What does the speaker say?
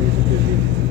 Paris, inclusive.